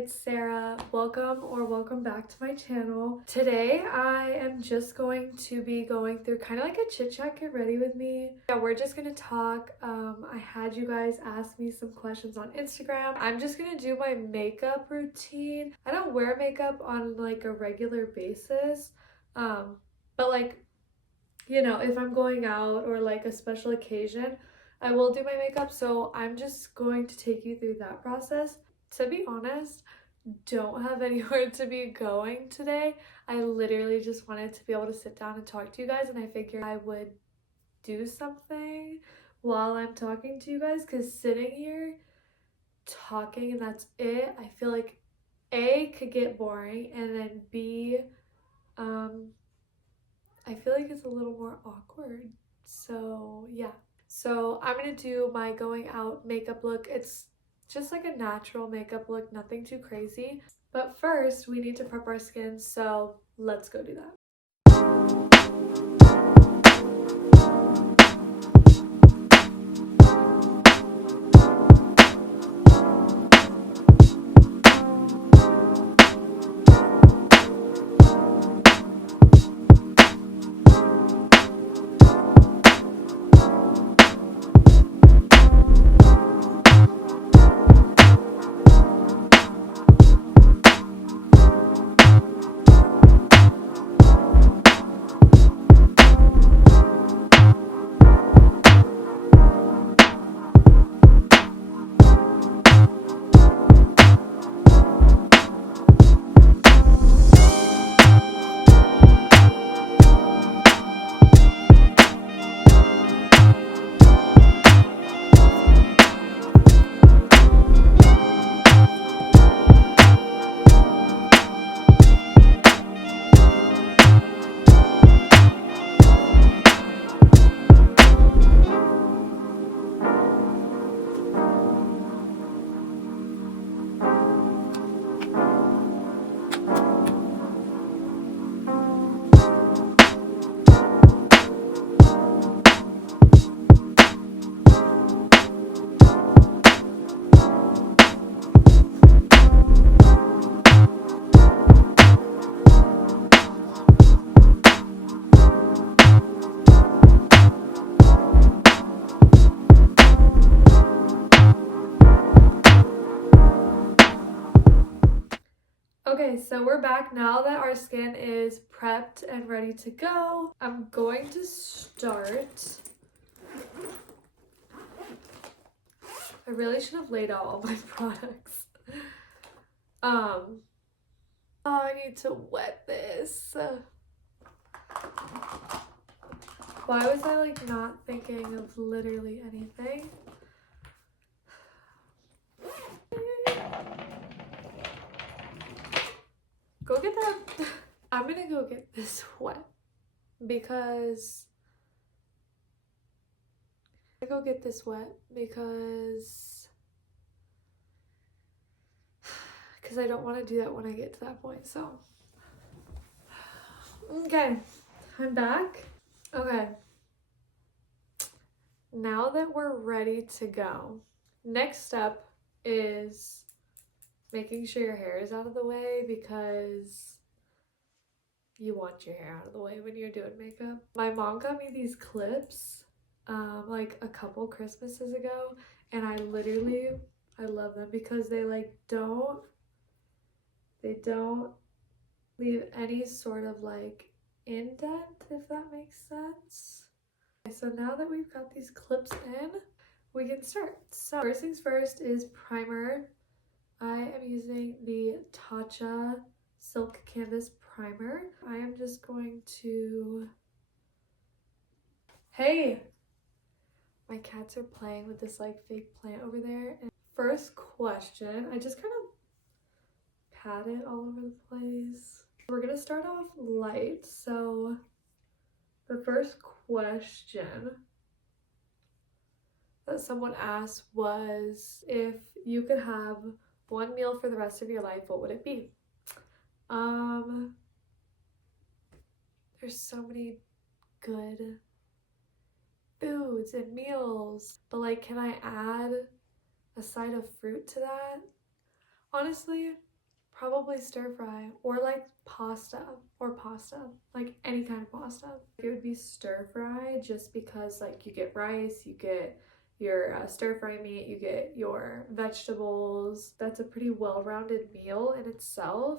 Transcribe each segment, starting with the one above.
it's Sarah. Welcome back to my channel. Today I am just going to be going through kind of like a chit chat, get ready with me. Yeah, we're just gonna talk. I had you guys ask me some questions on Instagram. I'm just gonna do my makeup routine. I don't wear makeup on like a regular basis, but like, you know, if I'm going out or like a special occasion, I will do my makeup. So I'm just going to take you through that process. To be honest, don't have anywhere to be going today. I literally just wanted to be able to sit down and talk to you guys, and I figured I would do something while I'm talking to you guys, because sitting here talking and that's it, I feel like A, could get boring, and then B, I feel like it's a little more awkward. So yeah. So I'm gonna do my going out makeup look. It's just like a natural makeup look, nothing too crazy. But first, we need to prep our skin, so let's go do that. Okay, so we're back now that our skin is prepped and ready to go. I'm going to start. I really should have laid out all my products. Oh, I need to wet this. Why was I like not thinking of literally anything? Go get that. I'm gonna go get this wet because I go get this wet because I don't want to do that when I get to that point. So okay, I'm back. Okay, now that we're ready to go, next step is making sure your hair is out of the way, because you want your hair out of the way when you're doing makeup. My mom got me these clips like a couple Christmases ago, and I love them because they like don't leave any sort of like indent, if that makes sense. Okay, so now that we've got these clips in, we can start. So first things first is primer. I am using the Tatcha Silk Canvas Primer. I am just going to... Hey! My cats are playing with this like fake plant over there. And first question, I just kind of pat it all over the place. We're gonna start off light. So the first question that someone asked was, if you could have one meal for the rest of your life, what would it be? There's so many good foods and meals, but like, can I add a side of fruit to that? Honestly, Probably stir fry or like pasta like any kind of pasta. It would be stir fry just because like you get rice, you get your stir fry meat, you get your vegetables. That's a pretty well-rounded meal in itself.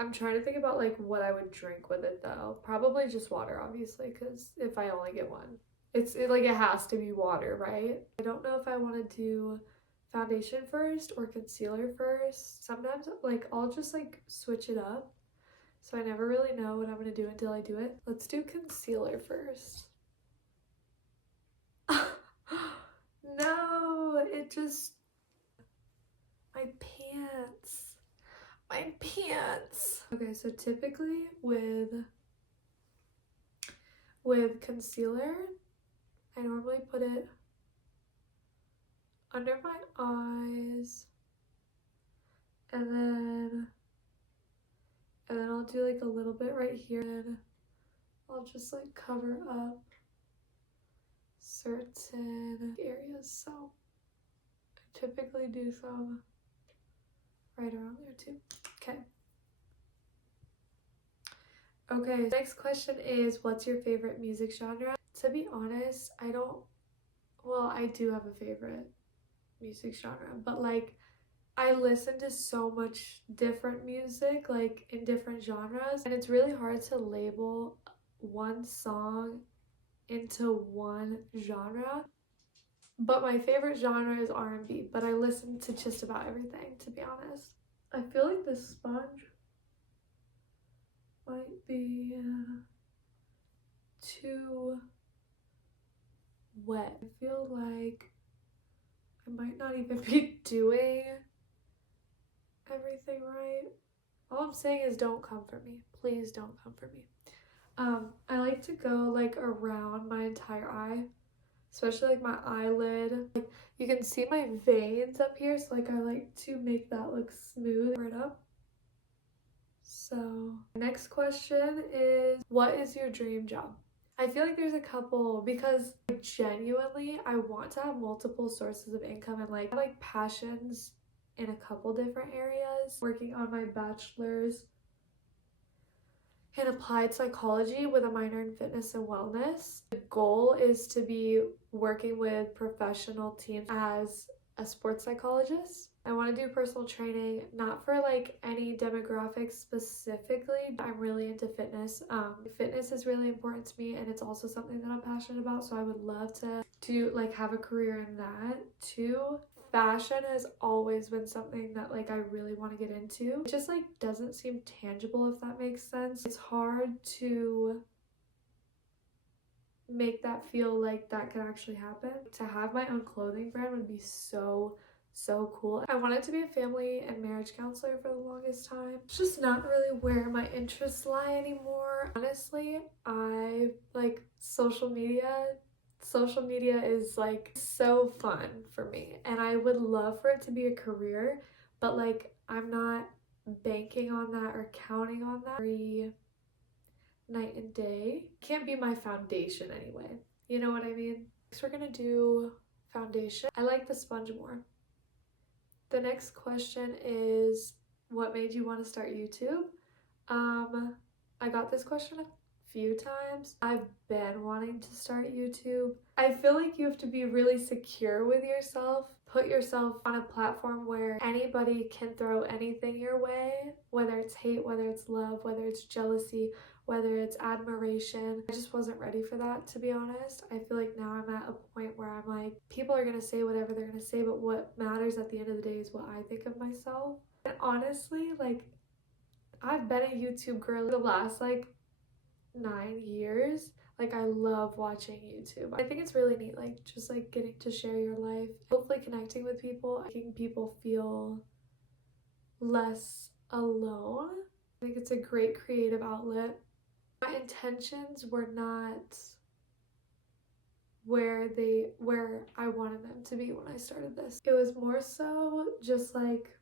I'm trying to think about like what I would drink with it though. Probably just water, obviously, because if I only get one, like it has to be water, right? I don't know if I want to do foundation first or concealer first. Sometimes like I'll just like switch it up. So I never really know what I'm gonna do until I do it. Let's do concealer first. No, it just, my pants. My pants. Okay, so typically with concealer, I normally put it under my eyes and then I'll do like a little bit right here and I'll just like cover up certain areas. So I typically do some right around there too. Okay, next question is, what's your favorite music genre? To be honest, I do have a favorite music genre, but like I listen to so much different music, like in different genres, and it's really hard to label one song into one genre. But my favorite genre is R&B, but I listen to just about everything, to be honest. I feel like this sponge might be too wet. I feel like I might not even be doing everything right. All I'm saying is don't come for me. Please don't come for me. I like to go like around my entire eye, especially like my eyelid. Like you can see my veins up here, so like I like to make that look smooth right up. So next question is, what is your dream job? I feel like there's a couple, because like, genuinely I want to have multiple sources of income and like passions in a couple different areas. Working on my bachelor's in applied psychology with a minor in fitness and wellness. The goal is to be working with professional teams as a sports psychologist. I want to do personal training, not for like any demographics specifically. I'm really into fitness. Fitness is really important to me, and it's also something that I'm passionate about, so I would love to like have a career in that too. Fashion has always been something that like I really want to get into. It just like doesn't seem tangible, if that makes sense. It's hard to make that feel like that can actually happen. To have my own clothing brand would be so cool. I wanted to be a family and marriage counselor for the longest time. It's just not really where my interests lie anymore. Honestly, I like social media is like so fun for me, and I would love for it to be a career, but like I'm not banking on that or counting on that every night and day. It can't be my foundation anyway, you know what I mean? Next we're gonna do foundation. I like the sponge more. The next question is, what made you want to start YouTube? I got this question a few times. I've been wanting to start YouTube. I feel like you have to be really secure with yourself. Put yourself on a platform where anybody can throw anything your way, whether it's hate, whether it's love, whether it's jealousy, whether it's admiration. I just wasn't ready for that, to be honest. I feel like now I'm at a point where I'm like, people are gonna say whatever they're gonna say, but what matters at the end of the day is what I think of myself. And honestly, like, I've been a YouTube girl the last like 9 years. Like I love watching YouTube. I think it's really neat, like just like getting to share your life, hopefully connecting with people, making people feel less alone. I think it's a great creative outlet. My intentions were not where I wanted them to be when I started this. It was more so just like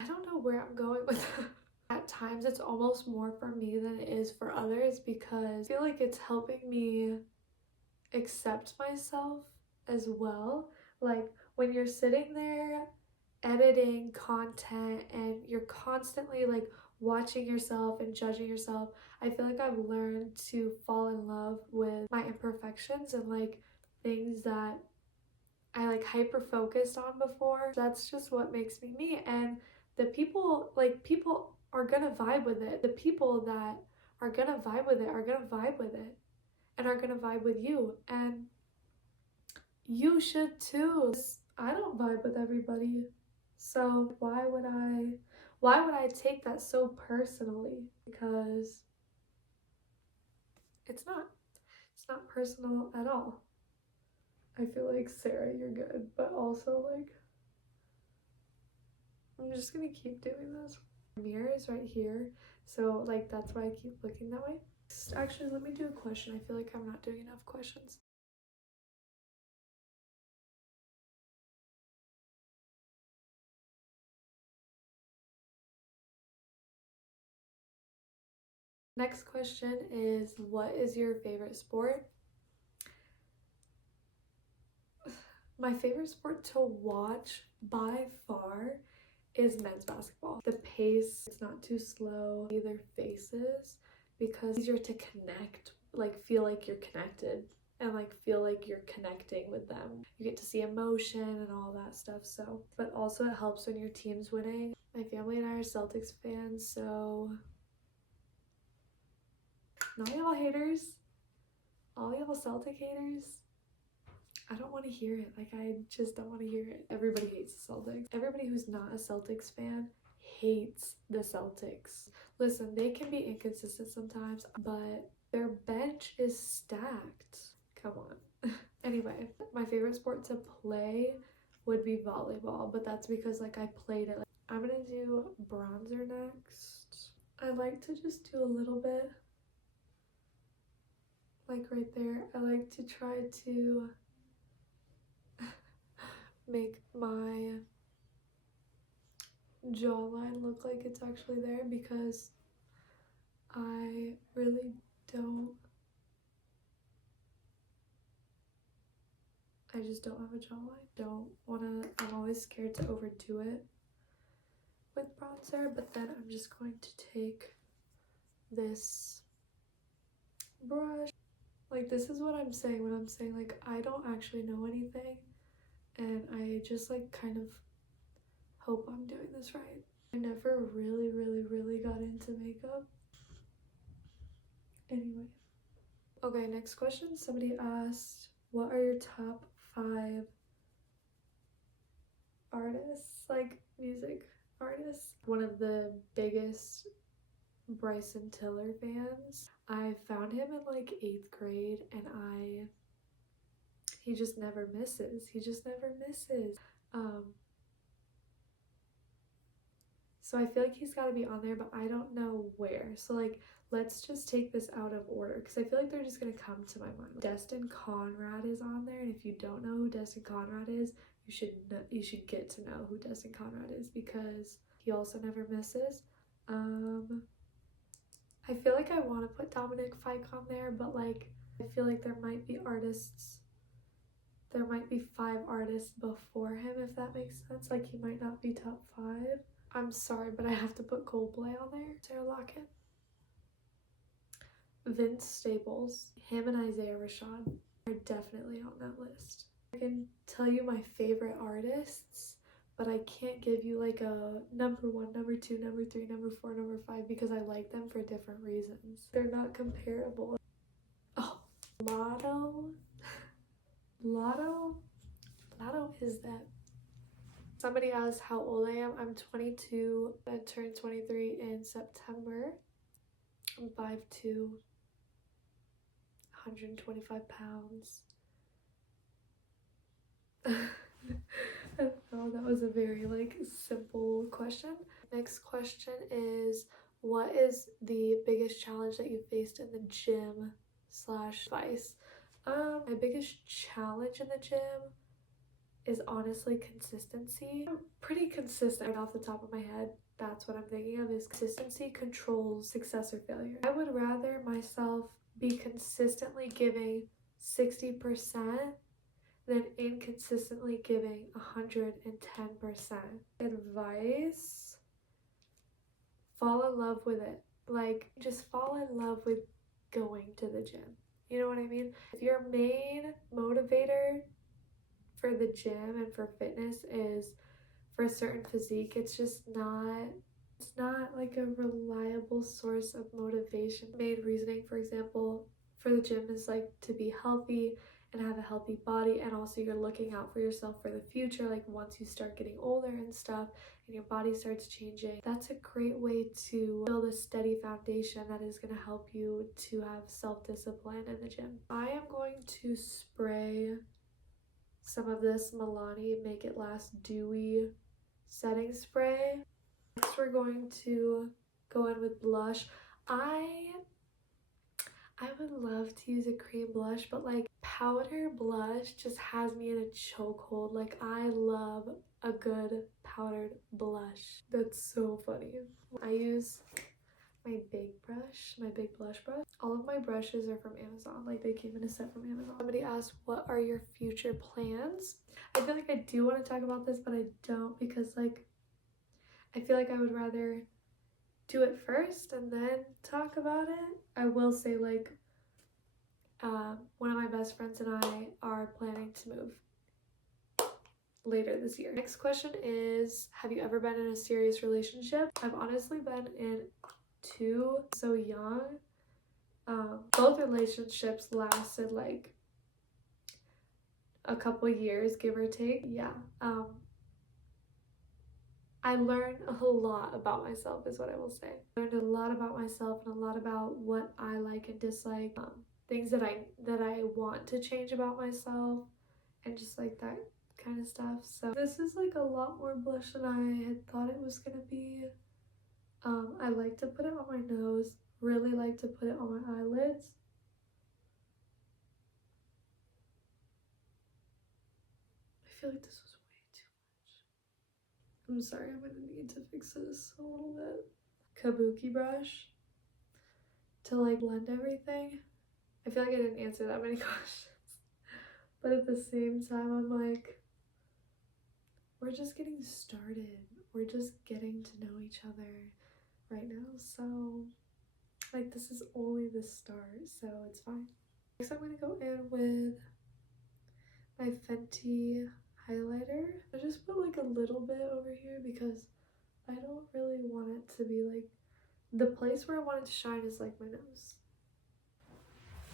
I don't know where I'm going with that. At times it's almost more for me than it is for others, because I feel like it's helping me accept myself as well. Like when you're sitting there editing content and you're constantly like watching yourself and judging yourself, I feel like I've learned to fall in love with my imperfections and like things that I like hyper focused on before. That's just what makes me me. And the people, like, people are gonna vibe with it. The people that are gonna vibe with it are gonna vibe with it and are gonna vibe with you. And you should too. I don't vibe with everybody. So why would I take that so personally? Because it's not. It's not personal at all. I feel like, Sarah, you're good, but also like I'm just gonna keep doing this. Mirror is right here, so like that's why I keep looking that way. Actually, let me do a question. I feel like I'm not doing enough questions. Next question is, what is your favorite sport? My favorite sport to watch by far is men's basketball. The pace, it's not too slow, either faces, because it's easier to connect, like feel like you're connected and like feel like you're connecting with them. You get to see emotion and all that stuff. So, but also it helps when your team's winning. My family and I are Celtics fans, so not y'all haters, all y'all Celtic haters, I don't want to hear it. Like, I just don't want to hear it. Everybody hates the Celtics. Everybody who's not a Celtics fan hates the Celtics. Listen, they can be inconsistent sometimes, but their bench is stacked. Come on. Anyway, my favorite sport to play would be volleyball, but that's because like I played it. I'm gonna do bronzer next. I like to just do a little bit, like right there. I like to try to make my jawline look like it's actually there because I really don't, I just don't have a jawline. Don't wanna, I'm always scared to overdo it with bronzer, but then I'm just going to take this brush. Like, this is what I'm saying when I'm saying like I don't actually know anything and I just like kind of hope I'm doing this right. I never really got into makeup. Anyway. Okay, next question. Somebody asked, what are your top 5 artists, like music artists? One of the biggest Bryson Tiller fans. I found him in like 8th grade and he just never misses. He just never misses. So I feel like he's got to be on there, but I don't know where. So like, let's just take this out of order because I feel like they're just gonna come to my mind. Destin Conrad is on there, and if you don't know who Destin Conrad is, you should get to know who Destin Conrad is because he also never misses. I feel like I want to put Dominic Fike on there, but like I feel like there might be 5 artists before him, if that makes sense. Like, he might not be top 5. I'm sorry, but I have to put Coldplay on there. Sarah Lockett. Vince Staples. Him and Isaiah Rashad are definitely on that list. I can tell you my favorite artists, but I can't give you like a number 1, number 2, number 3, number 4, number 5 because I like them for different reasons. They're not comparable. Oh, Lotto is that. Somebody asked how old I am. I'm 22. I turned 23 in September. I'm 5'2", 125 pounds. Oh, that was a very like simple question. Next question is, what is the biggest challenge that you faced in the gym / Vice? My biggest challenge in the gym is honestly consistency. I'm pretty consistent right off the top of my head. That's what I'm thinking of, is consistency controls success or failure. I would rather myself be consistently giving 60% than inconsistently giving 110%. Advice: fall in love with it. Like, just fall in love with going to the gym. You know what I mean? If your main motivator for the gym and for fitness is for a certain physique, it's not like a reliable source of motivation. Main reasoning, for example, for the gym is like to be healthy and have a healthy body, and also you're looking out for yourself for the future, like once you start getting older and stuff and your body starts changing. That's a great way to build a steady foundation that is going to help you to have self-discipline in the gym. I am going to spray some of this Milani Make It Last Dewy setting spray. Next we're going to go in with blush. I would love to use a cream blush, but like powder blush just has me in a chokehold. Like, I love a good powdered blush. That's so funny. I use my big blush brush. All of my brushes are from Amazon. Like, they came in a set from Amazon. Somebody asked, what are your future plans? I feel like I do want to talk about this, but I don't, because like I feel like I would rather do it first and then talk about it. I will say, like, one of my best friends and I are planning to move later this year. Next question is, have you ever been in a serious relationship? I've honestly been in 2, so young. Both relationships lasted like a couple years, give or take. Yeah. I learned a lot about myself, is what I will say. I learned a lot about myself and a lot about what I like and dislike, things that I want to change about myself, and just like that kind of stuff. So this is like a lot more blush than I had thought it was gonna be. I like to put it on my nose, really like to put it on my eyelids. I feel like this was way too much. I'm sorry, I'm gonna need to fix this a little bit. Kabuki brush to like blend everything. I feel like I didn't answer that many questions, but at the same time I'm like, we're just getting started. We're just getting to know each other right now, so like this is only the start, so it's fine. Next I'm gonna go in with my Fenty highlighter. I just put like a little bit over here because I don't really want it to be like, the place where I want it to shine is like my nose.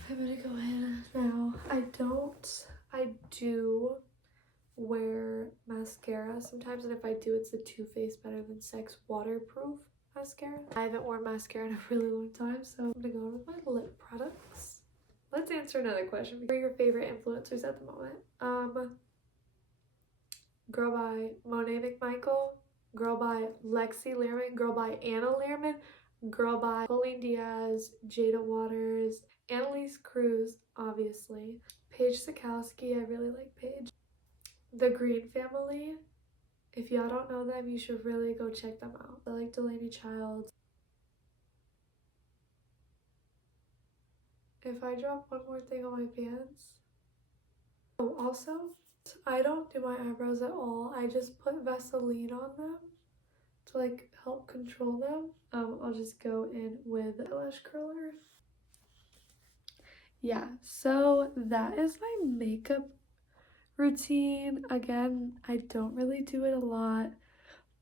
I'm gonna go in now. I do wear mascara sometimes, and if I do, it's the Too Faced Better Than Sex waterproof mascara. I haven't worn mascara in a really long time, so I'm gonna go in with my lip products. Let's answer another question. Who are your favorite influencers at the moment? Girl by Monet McMichael, girl by Lexi Learman, girl by Anna Learman, girl by Colleen Diaz, Jada Waters, Annalise Cruz, obviously. Paige Sikowski, I really like Paige. The Green Family, if y'all don't know them, you should really go check them out. I like Delaney Childs. If I drop one more thing on my pants. Oh, also, I don't do my eyebrows at all. I just put Vaseline on them to like help control them. I'll just go in with eyelash curler. Yeah, so that is my makeup routine. Again, I don't really do it a lot,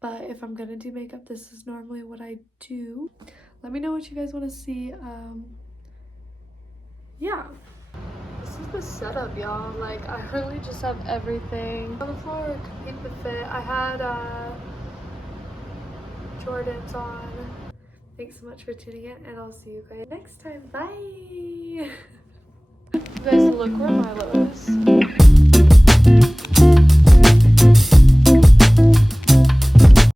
but if I'm gonna do makeup, this is normally what I do. Let me know what you guys want to see. Yeah, this is the setup, y'all. Like, I really just have everything on the floor to keep it fit. I had Jordans on. Thanks so much for tuning in, and I'll see you guys next time. Bye. You guys, look where Milo is.